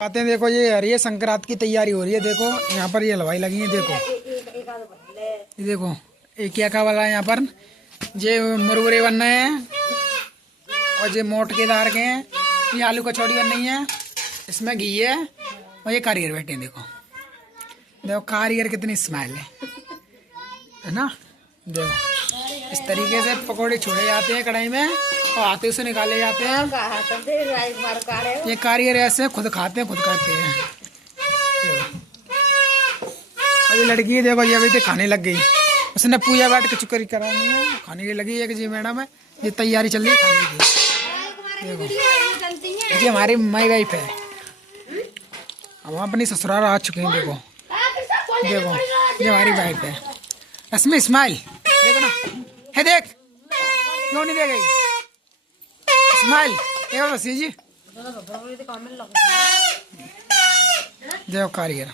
आते हैं। देखो ये हरी है, संक्रांत की तैयारी हो रही है। देखो यहाँ पर ये हलवाई लगी है। देखो ये देखो ये क्या वाला है यहाँ पर, ये मुरमुरे बन रहे हैं और ये मोट के दार के हैं। ये आलू कचौड़ी बन रही है, इसमें घी है और ये कारीगर बैठे हैं। देखो देखो कारीगर कितनी स्माइल है ना। देखो इस तरीके से पकौड़े छोड़े जाते हैं कढ़ाई में और हाथे से निकाले जाते हैं। ये कारीगर ऐसे खुद खाते हैं, खुद करते हैं। और ये लड़की देखो ये अभी तक खाने लग गई, उसने पूजा बैठ के चुकरी करानी है, खाने की लगी है कि जी मैडम है, ये तैयारी चल रही है खाने की। देखो ये हमारी माई वाइफ है, हम अपनी ससुराल आ चुके हैं। देखो देखो ये हमारी वाइफ है, इसमें स्माइल देखो ना है। देख क्यों नहीं दे गई स्माइल, देखो बस जी। देखो कारीगर